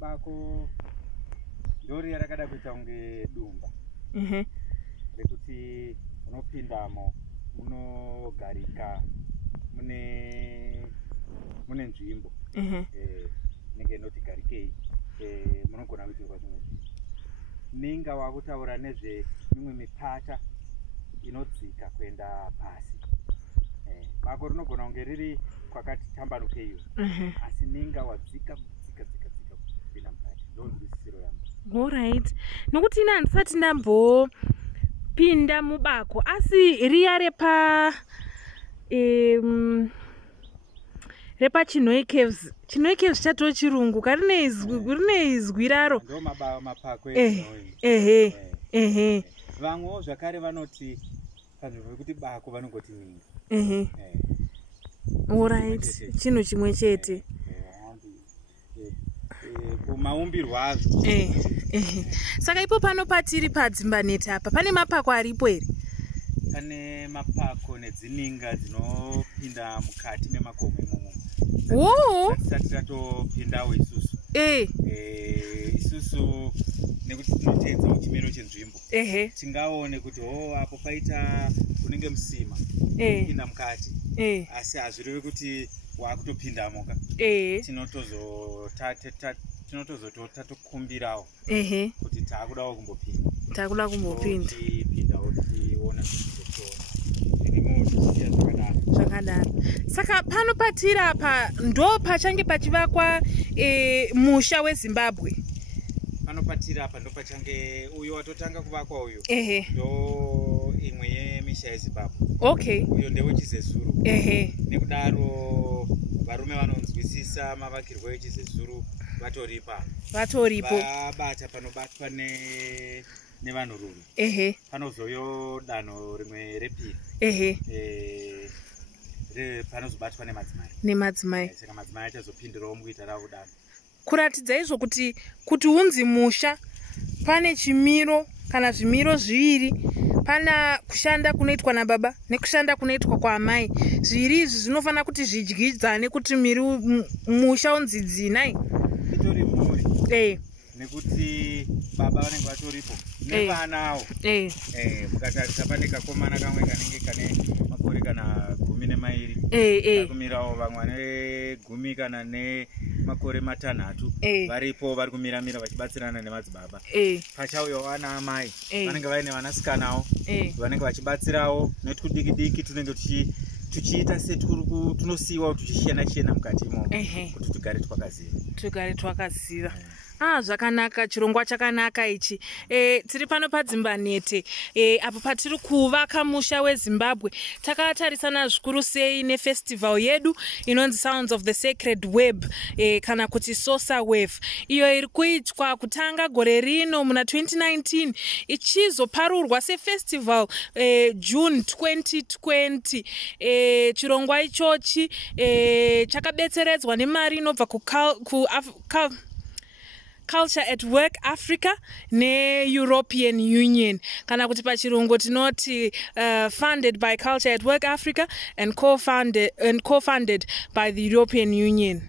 bako ndoriya rakada kuita kunge dumba rekuti unopindamo munogarika mune nzvimbo inenge inoti garikei munogona kuitirwa zvimwe zvinhu. Ninga wakutaura nezvemimwe mipata inodzika kuenda pasi. Bako rinogona kunge riri kwakati tambanukeiwo, asi ninga wadzika kupinda mukati. Ndonzwisisiro yangu. Alright. Nokuti ina handisati ndambopinda mubako, asi riya repa Chinhoe Caves. Chinhoe Caves chatoo chirungu, rine izwi raro. Ndo mapako vamwewo zvakare vanoti panzvimbo yekuti bako vanongoti ninga. Alright. Chinhu chimwe chete. Kumaumbirwo azvo. Saka ipo pano patiri padzimbaneti apa pane mapako aripo here? Pane mapako nedzininga dzinopinda mukati memakomo imomo. Hatisati tatopindawo isusu. Isusu nekuti tinoteedzawo chimiro chenzvimbo. Tingaone kuti apo paita unenge musima pinda mukati. Asi hazvirevi kuti wakutopindamoka. Tinotozotatokumbirawo kuti taakudawo kumbopinda. Takuda kumbopinda. Tipindawo tichiona zvakadaro. Saka pano patiri apa ndo pachange pachivakwa musha weZimbabwe. Pano patiri apa ndo pachange uyo watotanga kuvakwa uyo. Ndo imwe yemisha yeZimbabwe. Uyo ndewechizezuru. Nekudaro varume vanonzwisisa mavakirwo echizezuru vatoripo. Vabata panobatwa nevanhurume. Panozoyo danho rimwe repiri. Panozobatwa nemadzimai. Saka madzimai achazopindirawo mukuita ravo danho. Kuratidza izvo kuti unzi musha pane chimiro kana zvimiro zviviri. Pana kushanda kunoitwa nababa nekushanda kunoitwa kwaamai. Zviri izvi zvinofanira kuti zvidyidzane kuti musha unzi dzinai. Itori mhuri. Nekuti baba vanenge vatoripo nevanawo. Mukatarisa pane kakomana kamwe kanenge kane makore kana 12. Kumirawo vamwe vane 10 kana nemakore 6 varipo vari kumiramira vachibatsirana nemadzibaba. Pachauya vana amai vanenge vaine vanasikanawo vanenge vachibatsirawo nekuti kudiki tunenge tuchiita tunosiyiwa tuchishena mukati imomo kuti tugare twakaziva. Zvakanaka, chirongwa chakanaka ichi. Tiri pano padzimbaneti apo patiri kuvaka musha weZimbabwe. Takatarisana zvikuru sei nefestival yedu inonzi Sounds of the Sacred Web kana kuti Sosa Wave, iyo iri kuitwa kutanga gore rino muna 2019 ichizoparurwa sefestival June 2020. Chirongwa ichochi chakabetseredzwa nemari inobva Culture at Work Africa ne-European Union. Kana kuti pachirungu tinoti funded by Culture at Work Africa and co-funded by the European Union.